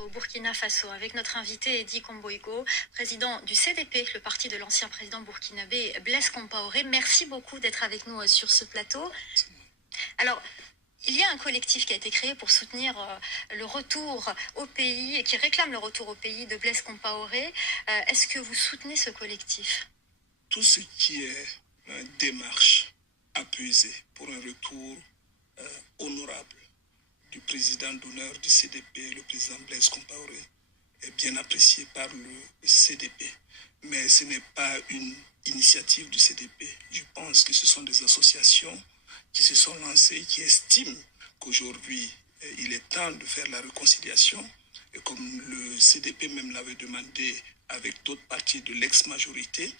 Au Burkina Faso, avec notre invité Edy Komboigo, président du CDP, le parti de l'ancien président burkinabé Blaise Compaoré. Merci beaucoup d'être avec nous sur ce plateau. Alors, il y a un collectif qui a été créé pour soutenir le retour au pays et qui réclame le retour au pays de Blaise Compaoré. Est-ce que vous soutenez ce collectif? Tout ce qui est démarche apaisée pour un retour honorable du président d'honneur du CDP, le président Blaise Compaoré, est bien apprécié par le CDP. Mais ce n'est pas une initiative du CDP. Je pense que ce sont des associations qui se sont lancées, qui estiment qu'aujourd'hui, il est temps de faire la réconciliation. Et comme le CDP même l'avait demandé avec d'autres partis de l'ex-majorité,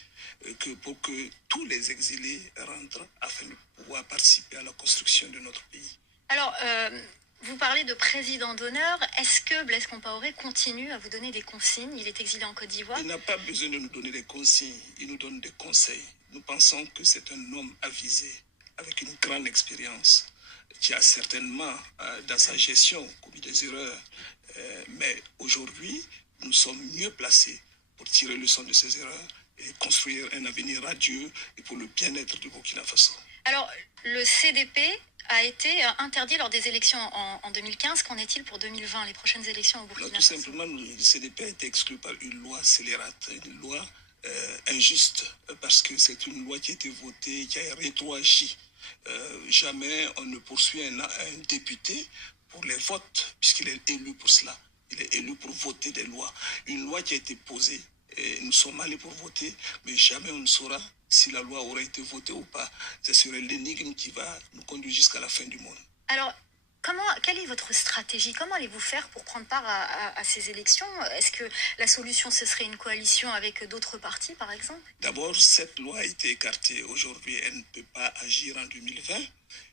pour que tous les exilés rentrent afin de pouvoir participer à la construction de notre pays. Alors, vous parlez de président d'honneur. Est-ce que Blaise Compaoré continue à vous donner des consignes? Il est exilé en Côte d'Ivoire. Il n'a pas besoin de nous donner des consignes, il nous donne des conseils. Nous pensons que c'est un homme avisé, avec une grande expérience, qui a certainement, dans sa gestion, commis des erreurs. Mais aujourd'hui, nous sommes mieux placés pour tirer le son de ces erreurs et construire un avenir radieux et pour le bien-être du Burkina Faso. Alors, le CDP a été interdit lors des élections en 2015. Qu'en est-il pour 2020, les prochaines élections au Burkina Faso? Tout simplement, le CDP a été exclu par une loi scélérate, une loi injuste, parce que c'est une loi qui a été votée, qui a rétroagi. Jamais on ne poursuit un député pour les votes, puisqu'il est élu pour cela. Il est élu pour voter des lois. Une loi qui a été posée, et nous sommes allés pour voter, mais jamais on ne saura si la loi aurait été votée ou pas. Ce serait l'énigme qui va nous conduire jusqu'à la fin du monde. Alors, quelle est votre stratégie? Comment allez-vous faire pour prendre part à ces élections? Est-ce que la solution, ce serait une coalition avec d'autres partis, par exemple? D'abord, cette loi a été écartée. Aujourd'hui, elle ne peut pas agir en 2020.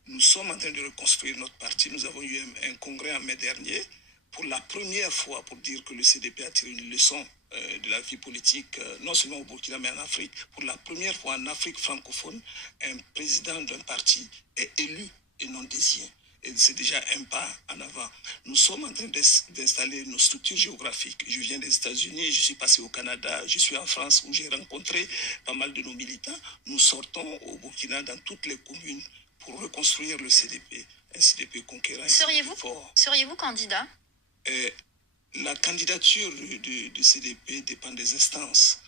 Nous sommes en train de reconstruire notre parti. Nous avons eu un congrès en mai dernier pour la première fois pour dire que le CDP a tiré une leçon de la vie politique, non seulement au Burkina, mais en Afrique. Pour la première fois en Afrique francophone, un président d'un parti est élu et non désigné. Et c'est déjà un pas en avant. Nous sommes en train d'installer nos structures géographiques. Je viens des États-Unis, je suis passé au Canada, je suis en France où j'ai rencontré pas mal de nos militants. Nous sortons au Burkina dans toutes les communes pour reconstruire le CDP, un CDP conquérant. Seriez-vous candidat? La candidature du CDP dépend des instances.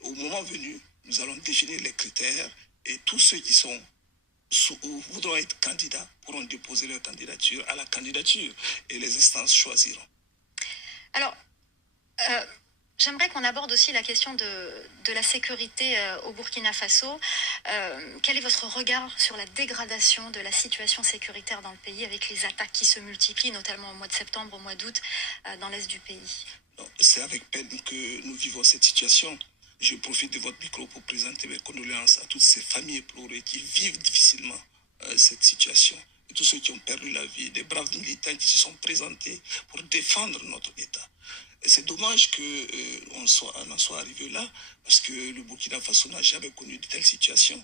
Au moment venu, nous allons définir les critères et tous ceux qui voudront être candidats pourront déposer leur candidature à la candidature et les instances choisiront. Alors, j'aimerais qu'on aborde aussi la question de la sécurité au Burkina Faso. Quel est votre regard sur la dégradation de la situation sécuritaire dans le pays avec les attaques qui se multiplient, notamment au mois de septembre, au mois d'août, dans l'est du pays? C'est avec peine que nous vivons cette situation. Je profite de votre micro pour présenter mes condoléances à toutes ces familles éplorées qui vivent difficilement cette situation. Et tous ceux qui ont perdu la vie, des braves militants qui se sont présentés pour défendre notre État. Et c'est dommage qu'on en soit arrivé là, parce que le Burkina Faso n'a jamais connu de telles situations.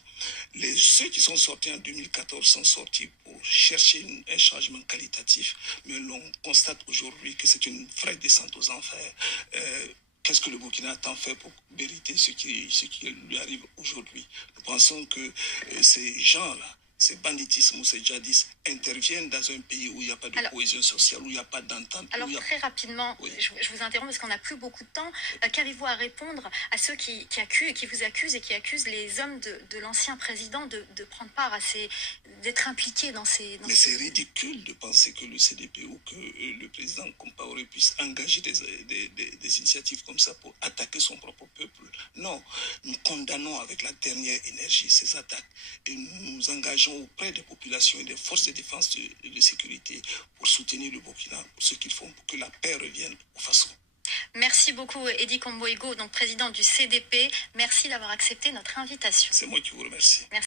Ceux qui sont sortis en 2014 sont sortis pour chercher un changement qualitatif, mais l'on constate aujourd'hui que c'est une vraie descente aux enfers. Qu'est-ce que le Burkina a tant fait pour mériter ce qui lui arrive aujourd'hui? Nous pensons que ces gens-là, ces banditismes ou ces djihadistes interviennent dans un pays où il n'y a pas de cohésion sociale, où il n'y a pas d'entente. Alors très rapidement, oui. je vous interromps parce qu'on n'a plus beaucoup de temps. Qu'avez-vous à répondre à ceux qui vous accusent et qui accusent les hommes de l'ancien président de prendre part d'être impliqués dans ces... Mais c'est ridicule de penser que le CDP ou que le président Compaoré puisse engager des initiatives comme ça pour attaquer son propre peuple. Non, nous condamnons avec la dernière énergie ces attaques et nous nous engageons auprès des populations et des forces de défense de sécurité pour soutenir le Burkina, pour ce qu'ils font, pour que la paix revienne au Faso. Merci beaucoup Edy Komboigo, donc président du CDP. Merci d'avoir accepté notre invitation. C'est moi qui vous remercie. Merci.